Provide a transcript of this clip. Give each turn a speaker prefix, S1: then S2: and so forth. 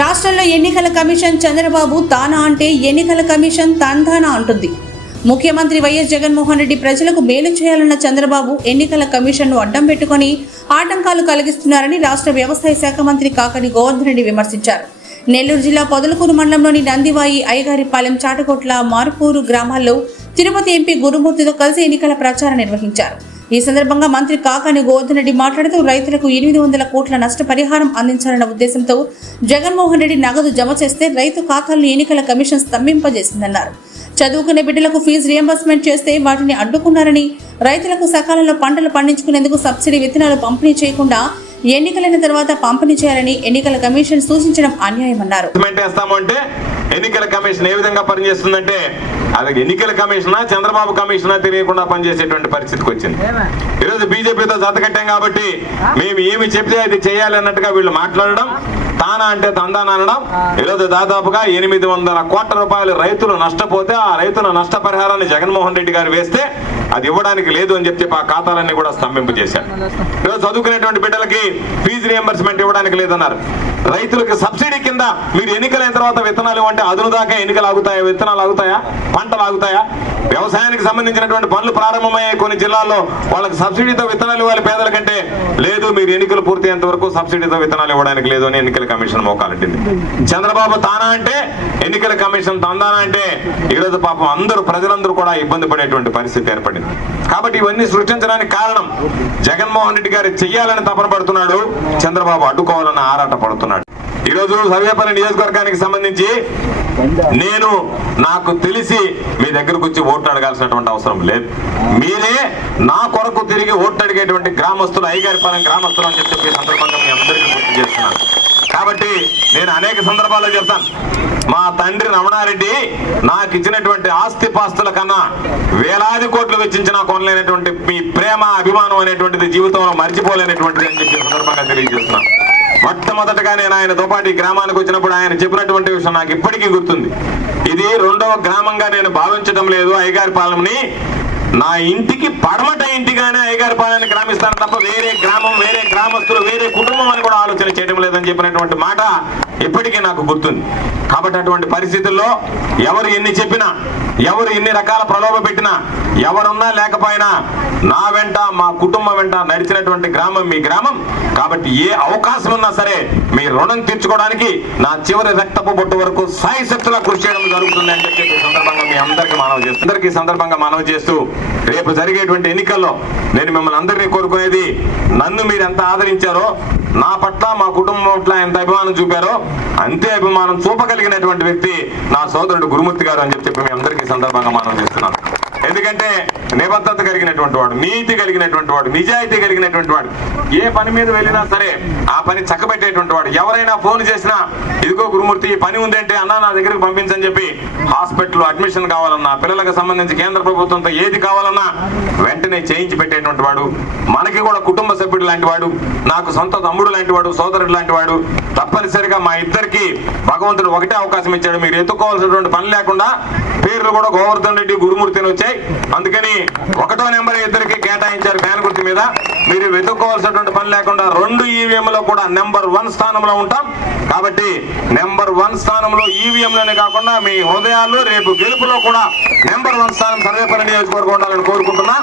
S1: రాష్ట్రంలో ఎన్నికల కమిషన్ చంద్రబాబు తానా అంటే ఎన్నికల కమిషన్ తందానా అంటుంది. ముఖ్యమంత్రి వైఎస్ జగన్మోహన్ రెడ్డి ప్రజలకు మేలు చేయాలన్న చంద్రబాబు ఎన్నికల కమిషన్ను అడ్డం పెట్టుకొని ఆటంకాలు కలిగిస్తున్నారని రాష్ట్ర వ్యవసాయ శాఖ మంత్రి కాకని గోవర్ధన్ రెడ్డి విమర్శించారు. నెల్లూరు జిల్లా పొదలకూరు మండలంలోని నందివాయి అయ్యగారిపాలెం చాటకోట్ల మార్పూరు గ్రామాల్లో తిరుపతి ఎంపీ గురుమూర్తితో కలిసి ఎన్నికల ప్రచారం నిర్వహించారు. ఈ సందర్భంగా మంత్రి కాకాని గోవర్ధన్ రెడ్డి మాట్లాడుతూ రైతులకు ఎనిమిది వందల కోట్ల నష్టపరిహారం అందించాలన్న ఉద్దేశంతో జగన్మోహన్ రెడ్డి నగదు జమ చేస్తే రైతు ఖాతాలను ఎన్నికల కమిషన్ స్తంభింపజేసిందన్నారు. చదువుకునే బిడ్డలకు ఫీజు రియంబర్స్మెంట్ చేస్తే వాటిని అడ్డుకున్నారని రైతులకు సకాలంలో పంటలు పండించుకునేందుకు సబ్సిడీ విత్తనాలు పంపిణీ చేయకుండా ఎన్నికలైన తర్వాత పంపిణీ చేయాలని ఎన్నికల కమిషన్ సూచించడం అన్యాయమన్నారు.
S2: అసెస్మెంట్ ఎన్నికల కమిషన్ ఏ విధంగా పనిచేస్తుందంటే అది ఎన్నికల కమిషనా చంద్రబాబు కమిషనా తెలియకుండా పనిచేసేటువంటి పరిస్థితికి వచ్చింది. ఈరోజు బీజేపీతో జతకట్టాం కాబట్టి మేము ఏమి చెప్తే అది చేయాలన్నట్టుగా వీళ్ళు మాట్లాడడం తానా అంటే తందాన అనడం. ఈరోజు దాదాపుగా ఎనిమిది వందల కోట్ల రూపాయలు రైతులు నష్టపోతే ఆ రైతుల నష్టపరిహారాన్ని జగన్మోహన్ రెడ్డి గారు వేస్తే అది ఇవ్వడానికి లేదు అని చెప్పి ఆ ఖాతాలన్నీ కూడా స్తంభింపు చేశారు. చదువుకునేటువంటి బిడ్డలకి ఫీజు రియంబర్స్మెంట్ ఇవ్వడానికి లేదన్నారు. రైతులకు సబ్సిడీ కింద మీరు ఎన్నికలైన తర్వాత విత్తనాలు ఇవ్వంటే అదును దాకా ఎన్నికలు ఆగుతాయా? విత్తనాలు ఆగుతాయా? పంటలు ఆగుతాయా? వ్యవసాయానికి సంబంధించినటువంటి పనులు ప్రారంభమయ్యాయి కొన్ని జిల్లాల్లో. వాళ్ళకి సబ్సిడీతో విత్తనాలు ఇవ్వాలి పేదల కంటే. లేదు మీరు ఎన్నికలు పూర్తయ్యేంత వరకు సబ్సిడీతో విత్తనాలు ఇవ్వడానికి లేదు అని ఎన్నికల కమిషన్ మోకాలంటింది చంద్రబాబు తానా అంటే ఎన్నికల కమిషన్ తందానా అంటే ఈరోజు పాపం అందరూ ప్రజలందరూ కూడా ఇబ్బంది పడేటువంటి పరిస్థితి ఏర్పడింది. కాబట్టి ఇవన్నీ సృష్టించడానికి కారణం జగన్మోహన్ రెడ్డి గారు చెయ్యాలని తపన పడుతున్నాడు చంద్రబాబు అడ్డుకోవాలని ఆరాట పడుతున్నాడు. ఈరోజు సర్వేపల్లి నియోజకవర్గానికి సంబంధించి నేను నాకు తెలిసి మీ దగ్గరకు వచ్చి ఓట్లు అడగాల్సినటువంటి అవసరం లేదు. మీరే నా కొరకు తిరిగి ఓట్లు అడిగేటువంటి గ్రామస్తులు ఐగారిపాలెం గ్రామస్తులు అని చెప్పి సందర్భంగా మీ అందరికీ గుర్తు చేస్తున్నాను. కాబట్టి నేను అనేక సందర్భాల్లో చెప్తాను. మా తండ్రి రమణారెడ్డి నాకు ఇచ్చినటువంటి ఆస్తి పాస్తుల కన్నా వేలాది కోట్లు వెచ్చించిన కొనలేనటువంటి మీ ప్రేమ అభిమానం అనేటువంటిది జీవితంలో మర్చిపోలేనటువంటిది అని చెప్పి సందర్భంగా తెలియజేస్తున్నాను మొట్టమొదటగా నేను ఆయనతో పాటు ఈ గ్రామానికి వచ్చినప్పుడు ఆయన చెప్పినటువంటి విషయం నాకు ఇప్పటికీ గుర్తుంది. ఇది రెండవ గ్రామంగా నేను భావించడం లేదు. అయ్యగారి పాలెంని నా ఇంటికి పడమట ఇంటికి అయ్యగారి పాలెని గ్రామిస్తాను తప్ప వేరే గ్రామం వేరే గ్రామస్తులు వేరే కుటుంబం అని కూడా ఆలోచన చెప్పినటువంటి మాట ఇప్పటికీ నాకు గుర్తుంది. కాబట్టి అటువంటి పరిస్థితుల్లో ఎవరు ఎన్ని చెప్పినా ఎవరు ఎన్ని రకాల ప్రలోభ పెట్టినా ఎవరున్నా లేకపోయినా నా వెంట మా కుటుంబం వెంట నడిచినటువంటి గ్రామం మీ గ్రామం. కాబట్టి ఏ అవకాశం ఉన్నా సరే మీ రుణం తీర్చుకోవడానికి నా చివరి రక్తపు బొట్టు వరకు సాయశక్తులా కృషి చేయడం జరుగుతుంది అని చెప్పి సందర్భంగా మీ అందరికీ మనవి చేస్తూ అందరికీ సందర్భంగా మనవి చేస్తూ రేపు జరిగేటువంటి ఎన్నికల్లో నేను మిమ్మల్ని అందరినీ కోరుకునేది నన్ను మీరు ఎంత ఆదరించారో నా పట్ల మా కుటుంబం పట్ల ఎంత అభిమానం చూపారో అంతే అభిమానం చూపగలిగినటువంటి వ్యక్తి నా సోదరుడు గురుమూర్తి గారు అని చెప్పి మీ అందరికీ సందర్భంగా మనం చేస్తున్నాను. ఎందుకంటే నిబద్ధత కలిగినటువంటి వాడు నీతి కలిగినటువంటి వాడు నిజాయితీ కలిగినటువంటి వాడు. ఏ పని మీద వెళ్ళినా సరే ఆ పని చక్కబెట్టేటువంటి వాడు. ఎవరైనా ఫోన్ చేసినా ఇదిగో గురుమూర్తి ఈ పని ఉందంటే అన్న నా దగ్గరికి పంపించని చెప్పి హాస్పిటల్ అడ్మిషన్ కావాలన్నా పిల్లలకు సంబంధించి కేంద్ర ప్రభుత్వంతో ఏది కావాలన్నా వెంటనే చేయించి పెట్టేటువంటి వాడు. మనకి కూడా కుటుంబ సభ్యుడు లాంటి వాడు నాకు సొంత తమ్ముడు లాంటి వాడు సోదరుడు లాంటి వాడు తప్పనిసరిగా మా ఇద్దరికి భగవంతుడు ఒకటే అవకాశం ఇచ్చాడు. మీరు ఎత్తుకోవాల్సినటువంటి పని లేకుండా పేర్లు కూడా గోవర్ధన్ రెడ్డి గురుమూర్తిని వచ్చాయి. అందుకని ఒకటో నెంబర్ ఇద్దరికి కేటాయించారు ఫ్యాన్ గుర్తు మీద. మీరు వెతుక్కోవాల్సినటువంటి పని లేకుండా రెండు ఈవీఎంలో కూడా నెంబర్ వన్ స్థానంలో ఉంటాం. కాబట్టి నెంబర్ వన్ స్థానంలో ఈవీఎంలోనే కాకుండా మీ హృదయాల్లో రేపు గెలుపులో కూడా నెంబర్ వన్ స్థానం సర్వేపల్లి నియోజకవర్గం ఉండాలని కోరుకుంటున్నా.